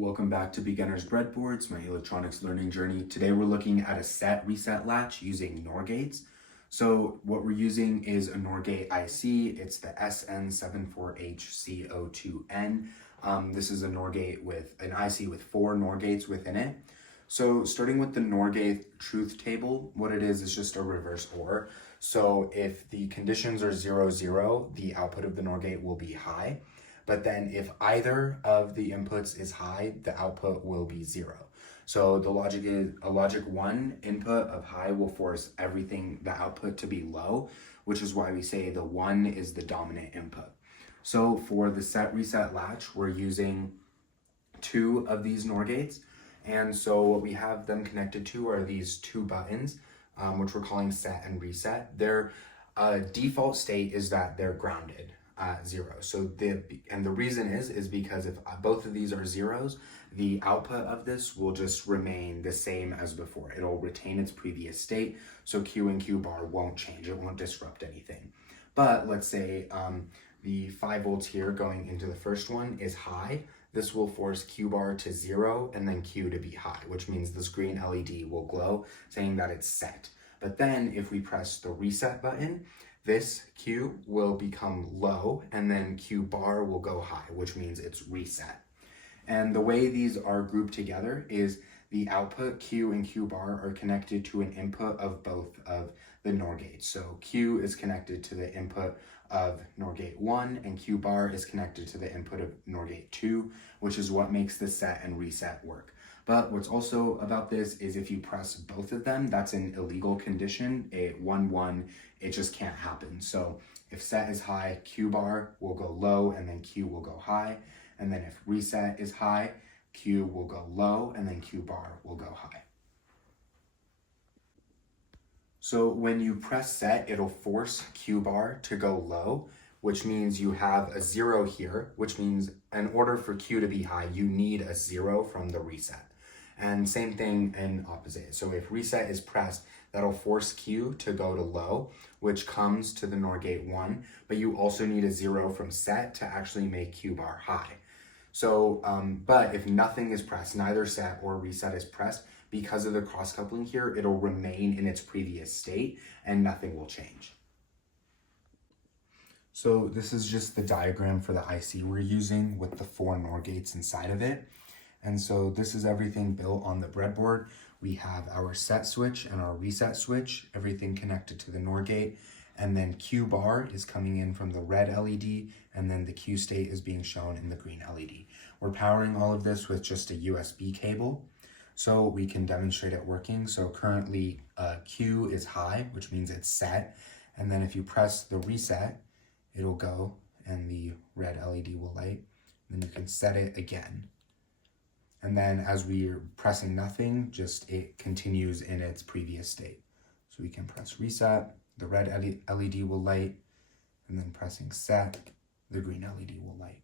Welcome back to Beginner's Breadboards, my electronics learning journey. Today we're looking at a set reset latch using NOR gates. So what we're using is a NOR gate IC. It's the SN74HCO2N. This is a NOR gate with an IC with 4 NOR gates within it. So starting with the NOR gate truth table, what it is just a reverse OR. So if the conditions are 0, 0, the output of the NOR gate will be high. But then if either of the inputs is high, the output will be 0. So the logic is a logic 1 input of high will force everything, the output, to be low, which is why we say the 1 is the dominant input. So for the set reset latch, we're using 2 of these NOR gates. And so what we have them connected to are these 2 buttons, which we're calling set and reset. Their default state is that they're grounded. 0. So the reason is because if both of these are zeros, the output of this will just remain the same as before. It'll retain its previous state, so Q and Q bar won't change. It won't disrupt anything. But let's say the 5 volts here going into the first one is high. This will force Q bar to 0 and then Q to be high, which means this green LED will glow, saying that it's set. But then if we press the reset button, this Q will become low and then Q bar will go high, which means it's reset. And the way these are grouped together is the output Q and Q bar are connected to an input of both of the NOR gates. So Q is connected to the input of NOR gate 1 and Q bar is connected to the input of NOR gate 2, which is what makes the set and reset work. But what's also about this is if you press both of them, that's an illegal condition. A 1-1, it just can't happen. So if set is high, Q bar will go low and then Q will go high. And then if reset is high, Q will go low and then Q bar will go high. So when you press set, it'll force Q bar to go low, which means you have a 0 here, which means in order for Q to be high, you need a 0 from the reset. And same thing in opposite. So if reset is pressed, that'll force Q to go to low, which comes to the NOR gate 1, but you also need a 0 from set to actually make Q bar high. So, but if nothing is pressed, neither set or reset is pressed, because of the cross coupling here, it'll remain in its previous state and nothing will change. So this is just the diagram for the IC we're using with the 4 NOR gates inside of it. And so this is everything built on the breadboard. We have our set switch and our reset switch, everything connected to the NOR gate. And then Q bar is coming in from the red LED, and then the Q state is being shown in the green LED. We're powering all of this with just a USB cable, so we can demonstrate it working. So currently Q is high, which means it's set. And then if you press the reset, it'll go and the red LED will light. Then you can set it again. And then as we're pressing nothing, just it continues in its previous state. So we can press reset, the red LED will light, and then pressing set, the green LED will light.